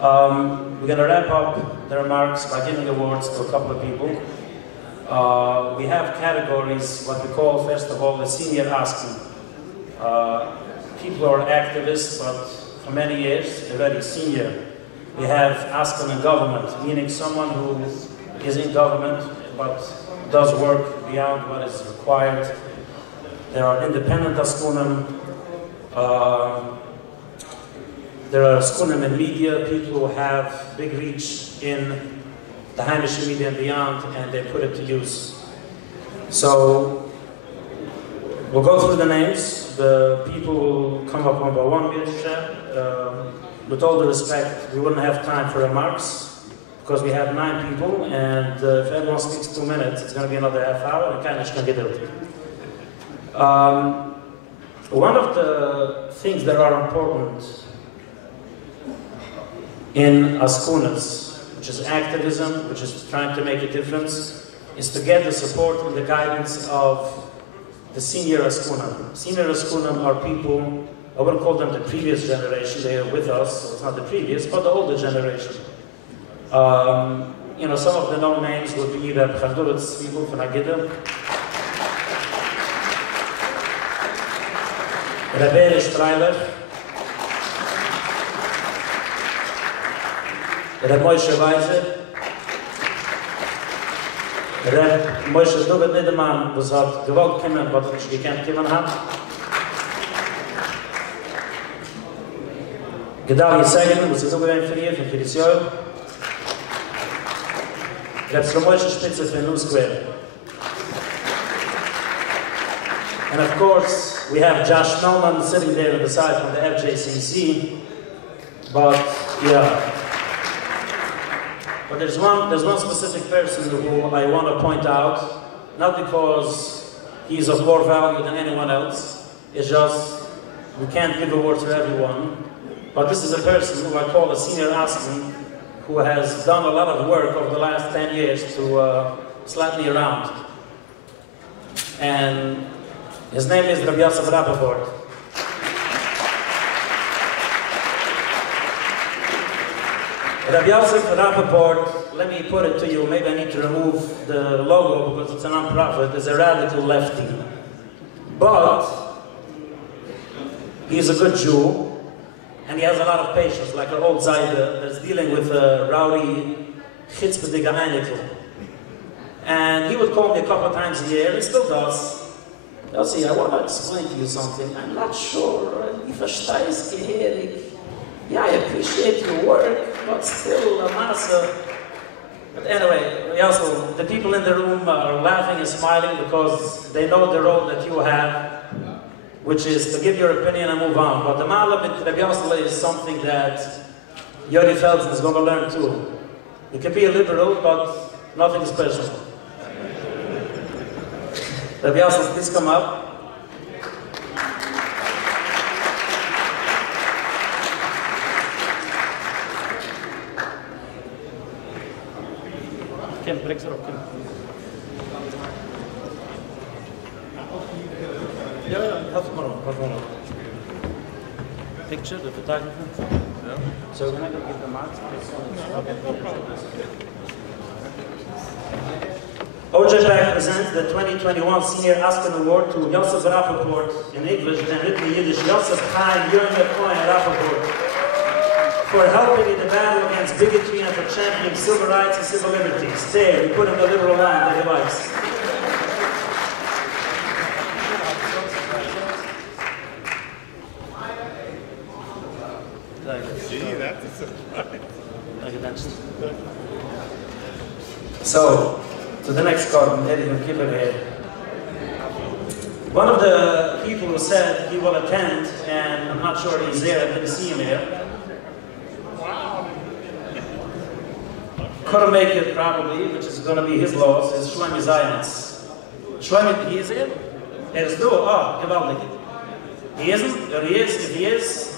We're going to wrap up the remarks by giving awards to a couple of people. We have categories, what we call, first of all, the senior asking. People who are activists, but for many years, they're very senior. We have asken in government, meaning someone who is in government, but does work beyond what is required. There are independent askunim. There are askunim in media, people who have big reach in the heimische media and beyond, and they put it to use. So we'll go through the names. The people will come up one by one. With all the respect, we wouldn't have time for remarks because we have 9 people, and if everyone speaks 2 minutes, it's going to be another half hour, and kind of can get it. One of the things that are important in askunas, which is activism, which is trying to make a difference, is to get the support and the guidance of the senior askunim. Senior askunim are people, I wouldn't call them the previous generation, they are with us, so it's not the previous, but the older generation. You know, some of the known names would be the Chavduritz people from Agida, Rabbi Streiler, Reb Moshe Weiser, Reb Moshe David Niedermann, was hat gewollt kommen, was nicht gekannt kommen hat. Gedalia Sagen, was ist umgewehen für ihr, für dieses Jahr. Reb Moshe Spitze für New Square. And of course, we have Josh Melman sitting there on the side from the FJCC, but yeah. But there's one specific person who I want to point out, not because he's of more value than anyone else, it's just we can't give awards for everyone, but this is a person who I call a senior asken, who has done a lot of work over the last 10 years to slap me around. And his name is Rabbi Yosef Rappaport. Rabbi Yosef Rappaport, let me put it to you, maybe I need to remove the logo because it's a non-profit, is a radical lefty. But he's a good Jew, and he has a lot of patience, like an old Zayda that's dealing with a rowdy chitzpediga Einikel. And he would call me a couple of times a year, he still does. Yossi, I want to explain to you something. I'm not sure. Yeah, I appreciate your work, but still, But anyway, also, the people in the room are laughing and smiling because they know the role that you have, which is to give your opinion and move on. But the Ma'ala with Rabbi Yosef is something that Yori Feldman is going to learn too. You can be a liberal, but nothing special. Rabbi Yosef, please come up. Kim, breng ze erop, Kim. Ja, have it on. Picture, the photographer. Yeah. So we're going to give the marks. Okay. OJPAC presents the 2021 Senior Asken Award to Yosef Rappaport in English and written in Yiddish, Yosef Chaim Yirmeh Cohen Rappaport, for helping in the battle against bigotry and for championing civil rights and civil liberties. There, we put in the liberal land that he likes. So, to the next card, Eddie McKibben here. One of the people who said he will attend, and I'm not sure he's there, I didn't see him here. Couldn't make it probably, which is going to be his loss, is Shlomi Zayans. Shlomi, he is here? There's no, geweldig. He isn't? Or he is? If he is,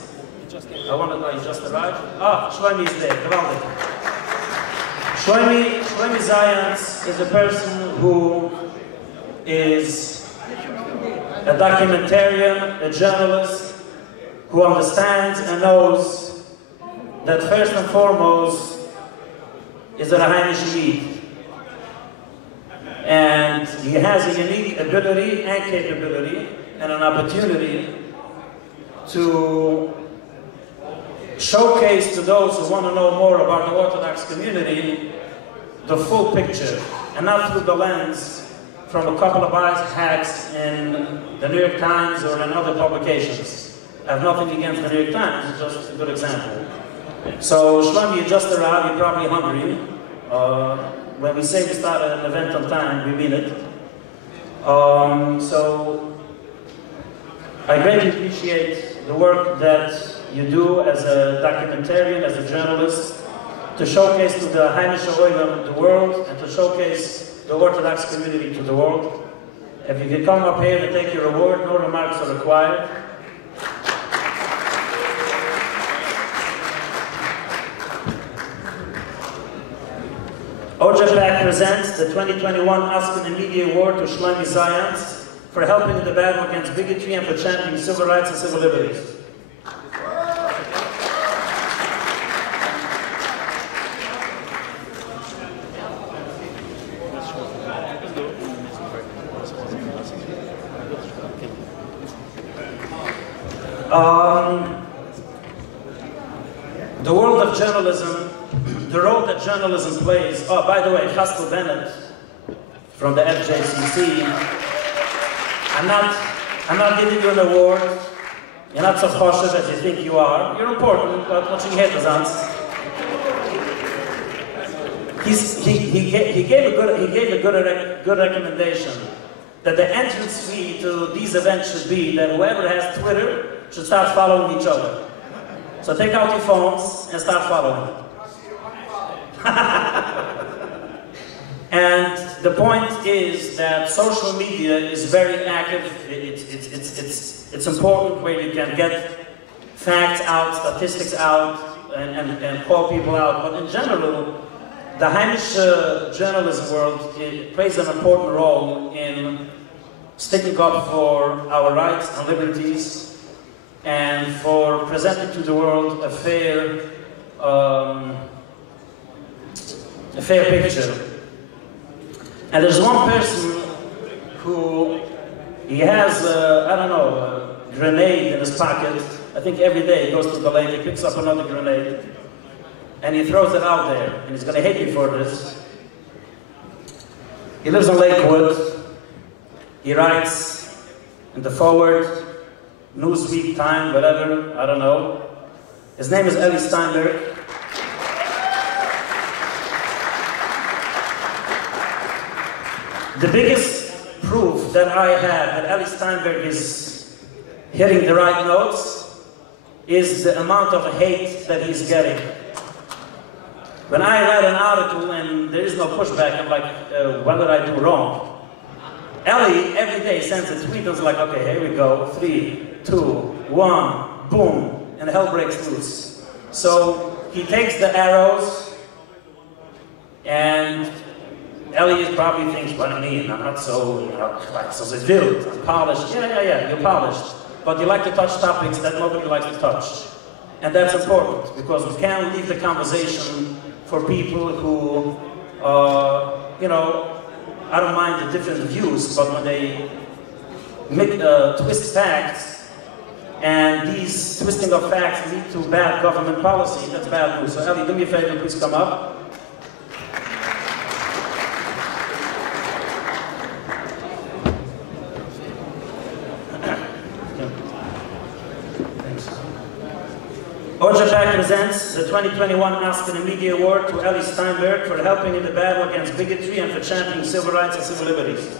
I want to know, he just arrived. Shlomi is there, geweldig. Shlomi Zayans is a person who is a documentarian, a journalist, who understands and knows that first and foremost is a Heimish Yid. And he has a unique ability and capability and an opportunity to showcase to those who want to know more about the Orthodox community the full picture, and not through the lens from a couple of hacks in the New York Times or in other publications. I have nothing against the New York Times, it's just a good example. So, Shlomi, you just arrived, you're probably hungry. When we say we start an event on time, we mean it. So, I greatly appreciate the work that you do as a documentarian, as a journalist, to showcase to the Heimish Oilam the world, and to showcase the Orthodox community to the world. If you can come up here and take your award, no remarks are required. Pack presents the 2021 Asken Media Award to Shlomi Zayans for helping in the battle against bigotry and for championing civil rights and civil liberties. The world of journalism, the role that journalism plays. Oh, by the way, Chaskel Bennett from the FJCC. I'm not giving you an award. You're not so cautious as you think you are. You're important, but what you hear is He gave a good recommendation that the entrance fee to these events should be that whoever has Twitter should start following each other. So take out your phones and start following. And the point is that social media is very active. It's important where you can get facts out, statistics out, and call people out. But in general, the Heimish journalism world plays an important role in sticking up for our rights and liberties, and for presenting to the world a fair picture. And there's one person who, he has, I don't know, a grenade in his pocket. I think every day he goes to the lake, he picks up another grenade, and he throws it out there, and he's going to hate me for this. He lives in Lakewood. He writes in the forward, Newsweek, Time, whatever, I don't know. His name is Eli Steinberg. The biggest proof that I have that Eli Steinberg is hitting the right notes is the amount of hate that he's getting. When I write an article and there is no pushback, I'm like, what did I do wrong? Eli every day sends a tweet and is like, okay, here we go, 3, 2, 1, boom, and hell breaks loose. So he takes the arrows, and Eli probably thinks, what do you mean? I'm not so, so wild, I'm polished. Yeah, you're polished. But you like to touch topics that nobody likes to touch. And that's important, because we can't leave the conversation for people who, you know, I don't mind the different views, but when they twist facts, and these twisting of facts lead to bad government policy, that's bad news. So Eli, do me a favor, please come up. Pack presents the 2021 Asken Media Award to Eli Steinberg for helping in the battle against bigotry and for championing civil rights and civil liberties.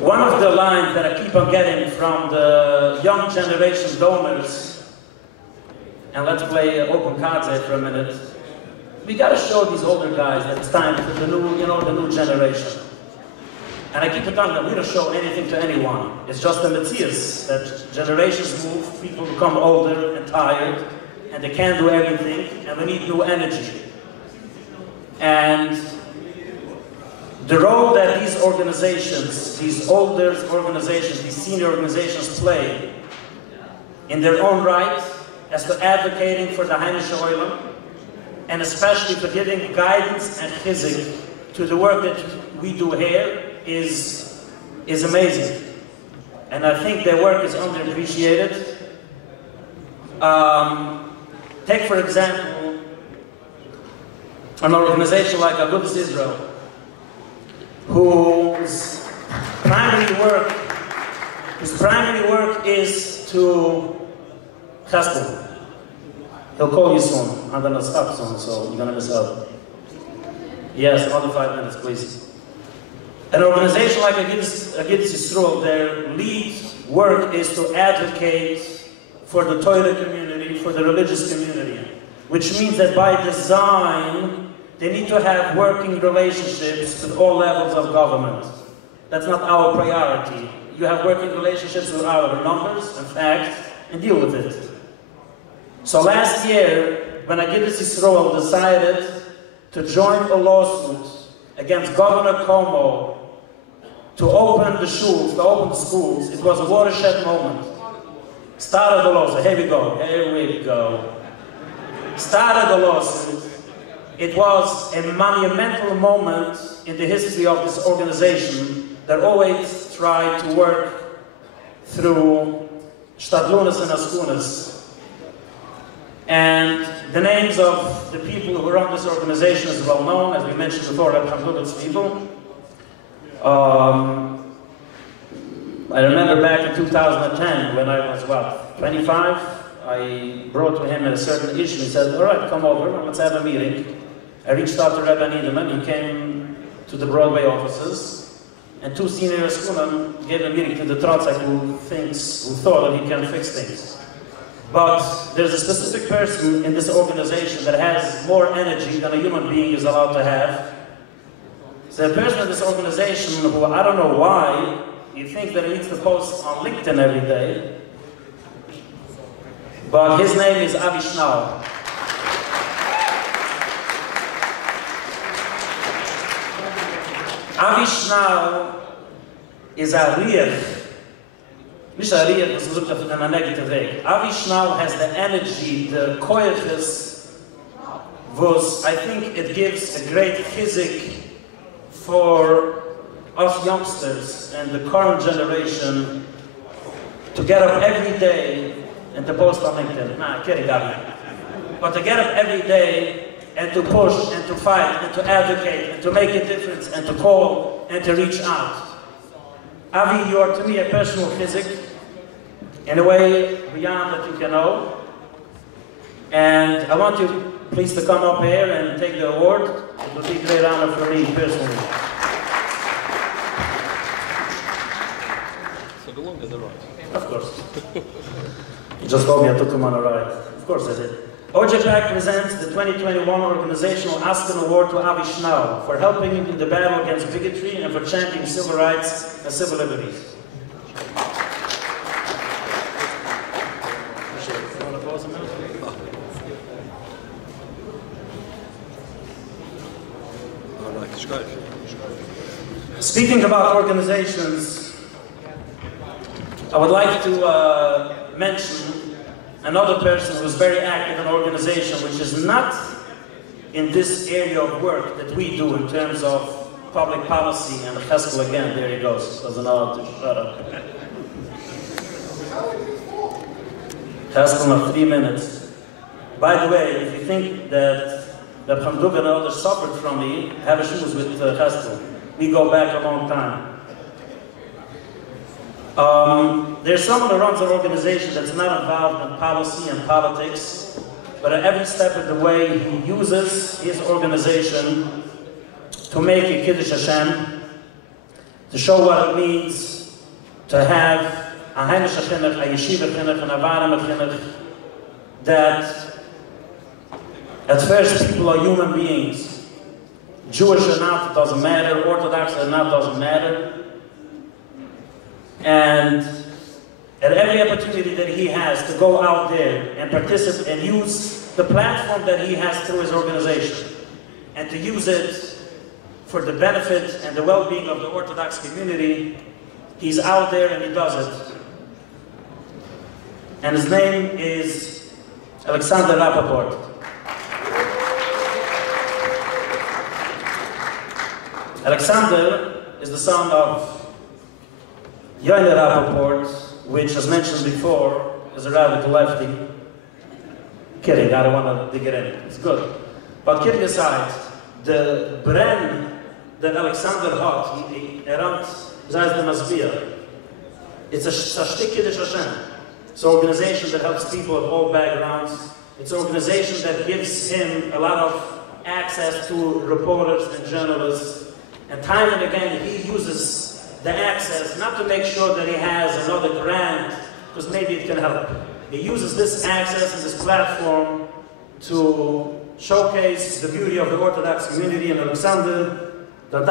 One of the lines that I keep on getting from the young generation donors, and let's play open cards there for a minute. We got to show these older guys that it's time for the new, the new generation. And I keep it on that we don't show anything to anyone. It's just the Matthias that generations move, people become older and tired, and they can't do everything, and we need new energy. And the role that these organizations, these older organizations, these senior organizations play in their own right as to advocating for the heimische oilam, and especially for giving guidance and chizik to the work that we do here is amazing. And I think their work is underappreciated. Take for example, an organization like Agudas Israel, whose primary work is to chesed. He'll call you soon. I'm gonna stop soon, so you're gonna miss out. Yes, another 5 minutes, please. An organization like Agudas Yisrael, their lead work is to advocate for the Torah community, for the religious community, which means that by design, they need to have working relationships with all levels of government. That's not our priority. You have working relationships with our numbers and facts, and deal with it. So last year, when Agudas Yisrael decided to join a lawsuit against Governor Cuomo to open the schools, it was a watershed moment. Started the lawsuit. Here we go. Started the lawsuit. It was a monumental moment in the history of this organization that always tried to work through shtadlunas and askunas. And the names of the people who run this organization is well known, as we mentioned before, Hamdul's people. I remember back in 2010, when I was, 25, I brought to him a certain issue. He said, all right, come over, let's have a meeting. I reached out to Rabbi Niederman. He came to the Broadway offices, and two senior askunim gave a meeting to the Trotzak who thought that he can fix things. But there's a specific person in this organization that has more energy than a human being is allowed to have. So a person in this organization who, I don't know why, you think that he needs to post on LinkedIn every day, but his name is Avi Schnau. Avi Schnau is a riech. Nicht a riech, das versucht auf einer negative way. Avi Schnau has the energy, the koyches, was I think it gives a great chizik for us youngsters and the current generation to get up every day and to post on LinkedIn. Nah, kidding, Avi. But to get up every day and to push and to fight and to advocate and to make a difference and to call and to reach out. Avi, you are to me a personal chizik in a way beyond that you can know. And I want you please to come up here and take the award. It will be a great honor for me personally. So the one is the right. Of course. You just told me I took him on a ride. Of course I did. Paahak presents the 2021 Organizational Askan Award to Avi Schnau for helping in the battle against bigotry and for championing civil rights and civil liberties. Speaking about organizations, I would like to mention another person who is very active in an organization which is not in this area of work that we do in terms of public policy and chesed again. There he goes. Doesn't know how to shut up. Chesed of 3 minutes. By the way, if you think that Hamduk and others suffered from me, have issues with chesed. We go back a long time. There's someone who runs an organization that's not involved in policy and politics, but at every step of the way he uses his organization to make a Kiddush Hashem, to show what it means to have a heimische chinuch, a yeshiva chinuch, and a wa'arn chinuch, that at first people are human beings. Jewish or not, it doesn't matter. Orthodox or not, doesn't matter. And at every opportunity that he has to go out there and participate and use the platform that he has through his organization and to use it for the benefit and the well-being of the Orthodox community, he's out there and he does it. And his name is Alexander Rappaport. Alexander is the son of Yoel Rappaport, which, as mentioned before, is a radical lefty. Kidding, I don't want to dig it in. It's good. But kidding aside, the brand that Alexander had, around the Masbia, it's a shtik Kiddush Hashem. It's an organization that helps people of all backgrounds. It's an organization that gives him a lot of access to reporters and journalists. And time and again, he uses the access not to make sure that he has another grant, because maybe it can help. He uses this access and this platform to showcase the beauty of the Orthodox community in Alexander. And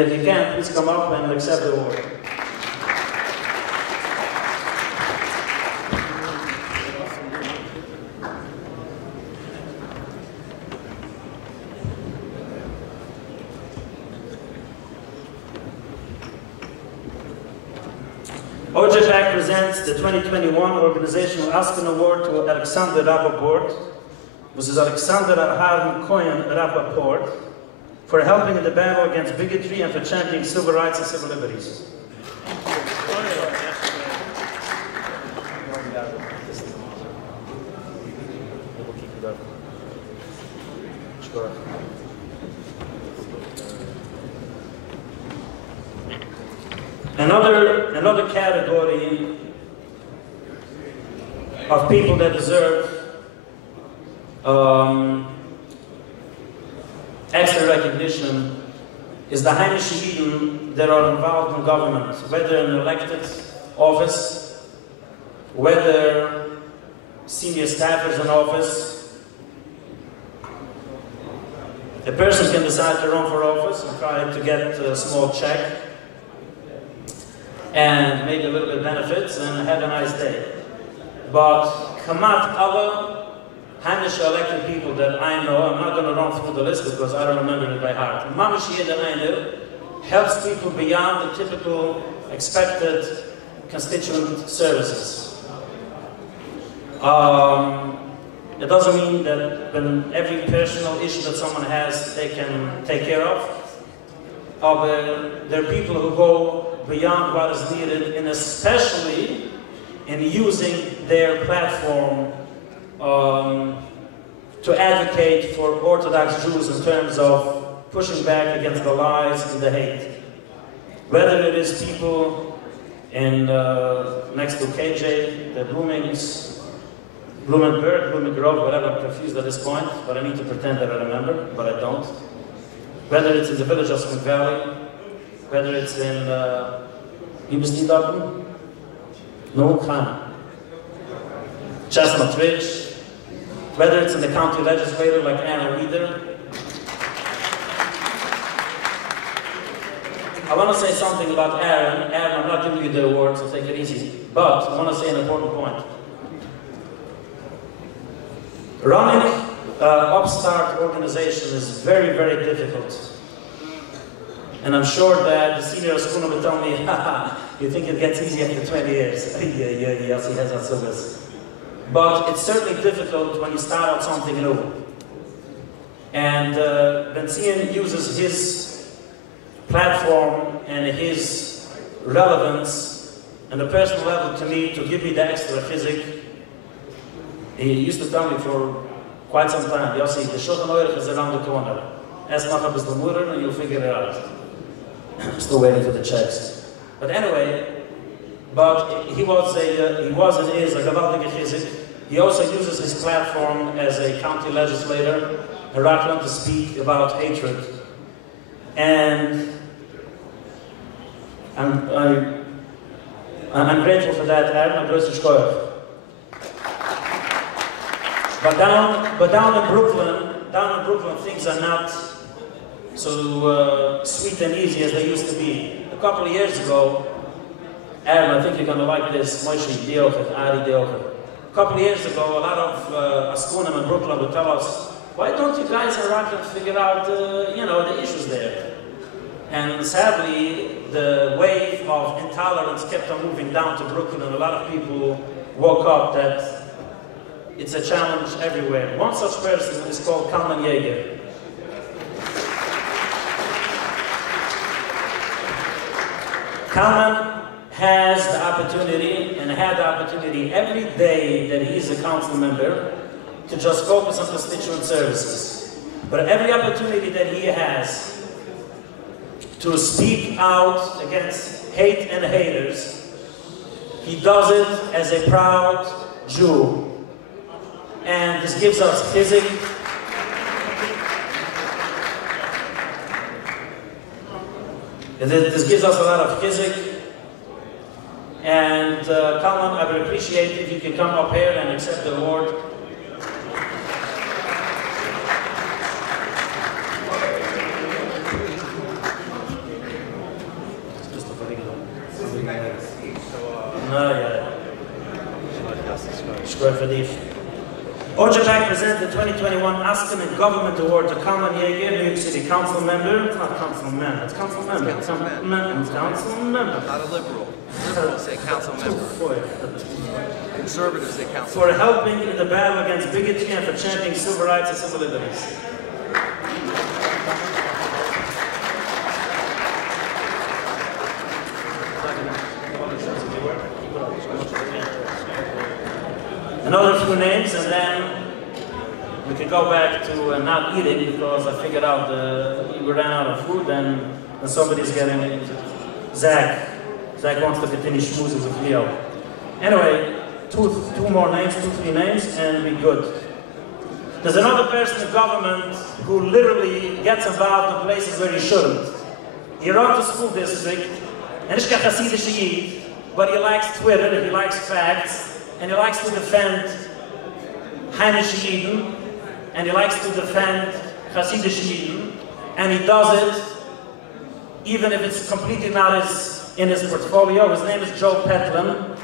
if you can, please come up and accept the award. Pack presents the 2021 Organizational Aspen Award to Alexander Rappaport, which is Alexander Aharon Cohen Rappaport, for helping in the battle against bigotry and for championing civil rights and civil liberties. Another category of people that deserve extra recognition is the Heimish Yidden that are involved in government, whether in elected office, whether senior staffers in office. A person can decide to run for office and try to get a small check and make a little bit of benefits and have a nice day. But Kamat Allah, Heimish elected people that I know, I'm not going to run through the list because I don't remember it by heart. Mamish Yeh that I know helps people beyond the typical expected constituent services. It doesn't mean that when every personal issue that someone has, they can take care of. There are people who go beyond what is needed, and especially in using their platform to advocate for Orthodox Jews in terms of pushing back against the lies and the hate. Whether it is people in next to KJ, the Blumengrove, whatever, I'm confused at this point, but I need to pretend that I remember, but I don't. Whether it's in the village of Spring Valley, whether it's in Chestnut Ridge, whether it's in the county legislature like Anna Reeder. I want to say something about Aaron. Aaron, I'm not giving you the award, so take it easy. But I want to say an important point. Running an upstart organization is very, very difficult. And I'm sure that the senior school will tell me, haha, you think it gets easy after 20 years. Yes, he has that service. But it's certainly difficult when you start out something new. And Benzien uses his platform and his relevance and the personal level to me to give me the extra physic. He used to tell me for quite some time, Yossi, the Shulchan Aruch is around the corner. Ask noch a bisschen more and you'll figure it out. I'm still waiting for the checks. But anyway, he was and is a gewaltige chizik. He also uses his platform as a county legislator, a Rockland, to speak about hatred. And I'm grateful for that, Aaron. I'm größter Schkoyer. But down in Brooklyn, things are not so sweet and easy as they used to be. A couple of years ago, Aaron, I think you're going to like this. Moshe, Diochel, Ari Diochel. A couple of years ago, a lot of Askunim in Brooklyn would tell us, why don't you guys in Rockland figure out, the issues there? And sadly, the wave of intolerance kept on moving down to Brooklyn, and a lot of people woke up that it's a challenge everywhere. One such person is called Kalman Yeager. Kalman has the opportunity, and had the opportunity every day that he is a council member, to just focus on constituent services. But every opportunity that he has to speak out against hate and haters, he does it as a proud Jew. And this gives us chizik. This gives us a lot of chizik. And Kalman, I would appreciate if you could come up here and accept the award. Ovaanט presents the 2021 Ascenen Government Award to Kalman Yeager, New York City Council Member. It's not councilman, it's council member. It's council member. Not a liberal. Liberals say council member. Conservatives say council member. For helping in the battle against bigotry and for championing civil rights and civil liberties. Another few names, and then we can go back to not eating, because I figured out we ran out of food, and somebody's getting it. Zach wants to continue schmoozing with Leo. Anyway, two more names, 2-3 names, and we're good. There's another person in government who literally gets involved in places where he shouldn't. He runs a school district, and he's a Hasidic Yid, but he likes Twitter, he likes facts, and he likes to defend Heimische Yidden, and he likes to defend Hasidische Yidden, and he does it even if it's completely not in his portfolio. His name is Joe Petlin.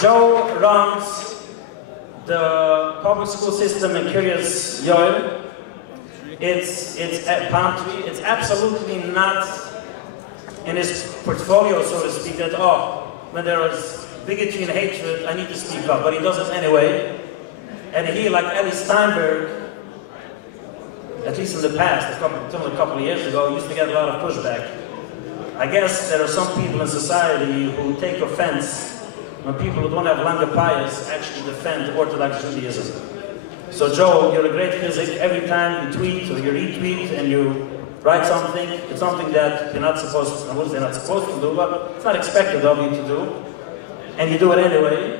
Joe runs the public school system in Kiryas Yoel. It's a palm tree. It's absolutely not in his portfolio, so to speak, that, when there is bigotry and hatred, I need to speak up, but he does it anyway. And he, like Eli Steinberg, at least in the past, until a couple of years ago, used to get a lot of pushback. I guess there are some people in society who take offense when people who don't have lange pious actually defend Orthodox Judaism. So Joe, you're a great chizik. Every time you tweet or you retweet and you write something, it's something that you're not supposed to, I wouldn't say not supposed to do, but it's not expected of you to do. And you do it anyway.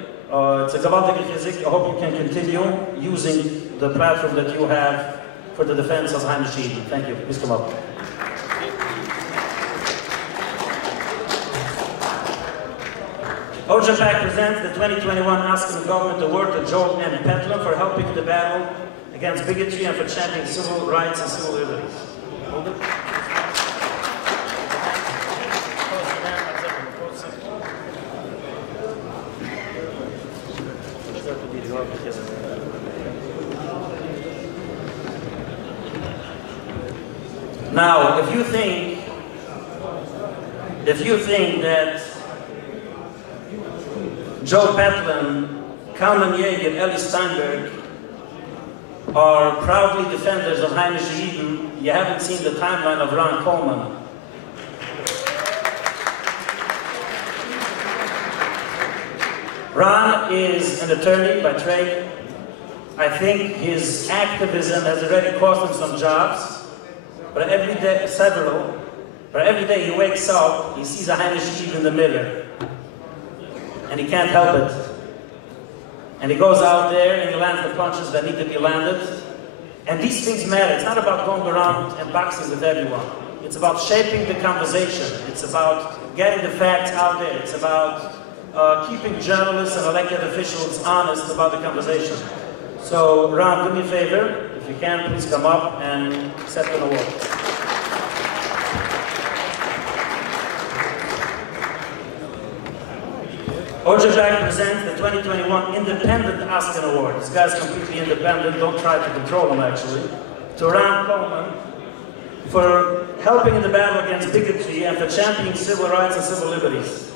It's a gewaltige chizik. I hope you can continue using the platform that you have for the defense of Heimische Yidden. Thank you. Please come up. Ovaanט presents the 2021 Ascenen Government Award to Joel M. Petlin for helping the battle against bigotry and for championing civil rights and civil liberties. Hold it. Now, if you think that Joe Petlin, Kalman Yeager, and Eli Steinberg are proudly defenders of Heimische Yidden, you haven't seen the timeline of Ron Coleman. Ron is an attorney by trade. I think his activism has already cost him some jobs. But every day, every day he wakes up, he sees a Heimische Yid in the mirror. And he can't help it. And he goes out there and he lands the punches that need to be landed. And these things matter. It's not about going around and boxing with everyone. It's about shaping the conversation. It's about getting the facts out there. It's about keeping journalists and elected officials honest about the conversation. So, Ron, do me a favor. If you can, please come up and accept an award. Dazszעי presents the 2021 Independent Asken Award. This guy's completely independent, don't try to control him actually. To Ran Coleman for helping in the battle against bigotry and for championing civil rights and civil liberties.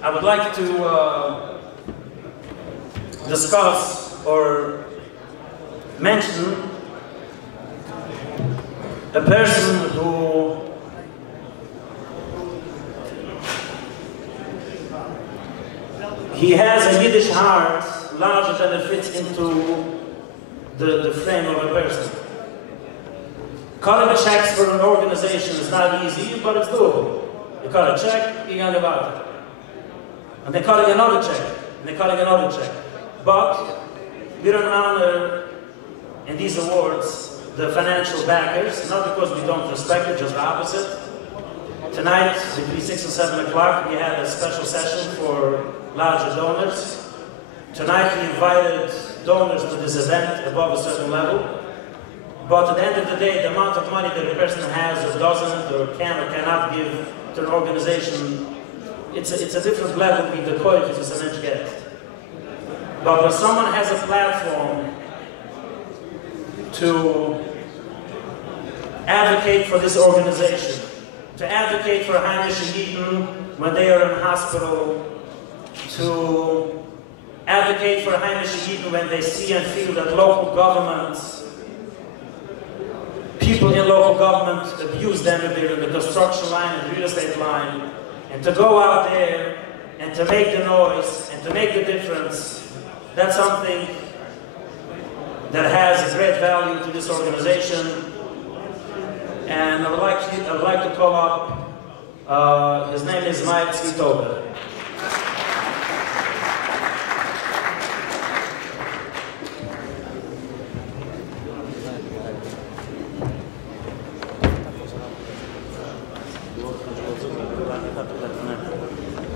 I would like to discuss or mention a person who he has a Yiddish heart larger than it fits into the frame of a person. Cutting checks for an organization is not easy, but it's doable. You cut a check, you got about it. And they're cutting another check, and they're cutting another check. But we don't honor in these awards the financial backers, not because we don't respect it, just the opposite. Tonight, between 6 and 7 o'clock, we had a special session for larger donors. Tonight, we invited donors to this event above a certain level. But at the end of the day, the amount of money that a person has or doesn't or can or cannot give to an organization, it's a different level with the koich as a mensch get. But when someone has a platform to advocate for this organization, to advocate for Heimische Jiden when they are in hospital, to advocate for Heimische Jiden when they see and feel that local governments, people in local government abuse them if they're in the construction line and the real estate line, and to go out there and to make the noise and to make the difference, that's something that has a great value to this organization. And I would like to call up, his name is Mike Svitober.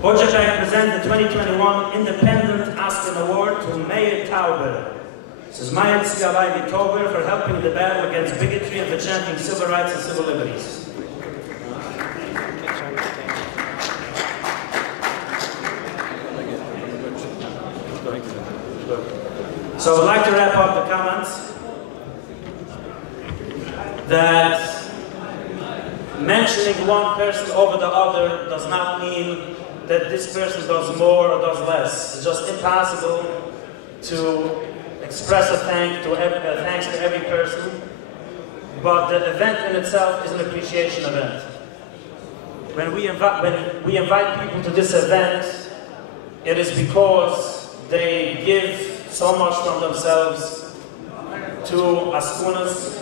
Dazszעי presents the 2021 Independent Asken Award to Meir Tauber. This is Meir Svitober for helping the battle against bigotry and for championing civil rights and civil liberties. So I would like to wrap up the comments that mentioning one person over the other does not mean that this person does more or does less. It's just impossible to express a thanks to every person, but the event in itself is an appreciation event. When we invite people to this event, it is because they give so much from themselves to Askunas,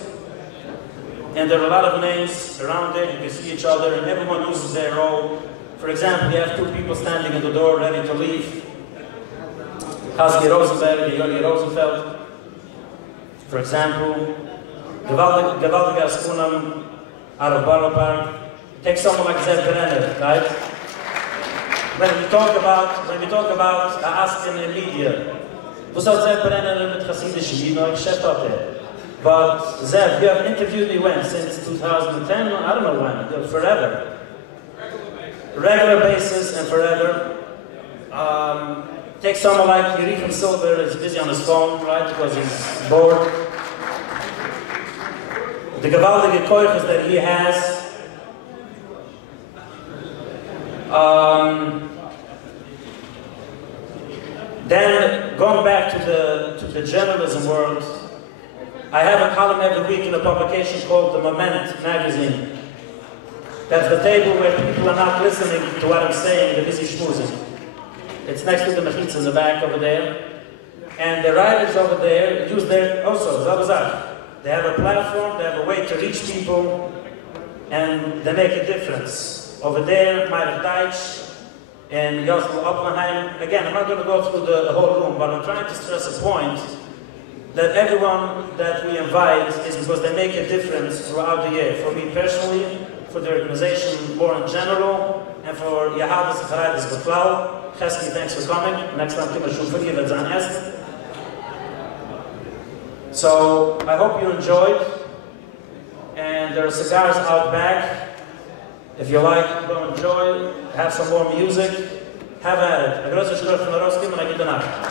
and there are a lot of names around there. You can see each other, and everyone uses their role. For example, you have two people standing at the door ready to leave. Haski Rosenberg and Yoni Rosenfeld. For example, gewaltige Askunam out of Borough Park. Take someone like Zev Brenner, right? When we talk about Asken in media, was hat Zev Brenner mit Hasidische Jiden geschäft hat er? But Zev, you have interviewed me when? Since 2010? I don't know when. Forever. Regular basis and forever. Take someone like Yurichem Silver is busy on his phone, right? Because he's bored. The gewaltige koiches that he has. Then going back to the journalism world, I have a column every week in a publication called the Moment magazine. That's the table where people are not listening to what I'm saying, they're busy schmoozing. It's next to the mechitza in the back over there. And the writers over there use their, also, they have a platform, they have a way to reach people, and they make a difference. Over there, Meir Deitch and Yosel Oppenheim. Again, I'm not going to go through the whole room, but I'm trying to stress a point that everyone that we invite is because they make a difference throughout the year. For me personally, for the organization more in general, and for Yahadis and Charadis B'Klal. Chesky, thanks for coming. Next time, Kima Shufri, that's on Est. So, I hope you enjoyed. And there are cigars out back. If you like, go enjoy, have some more music. Have at it. A große Schluck von der Roski, und I get the night.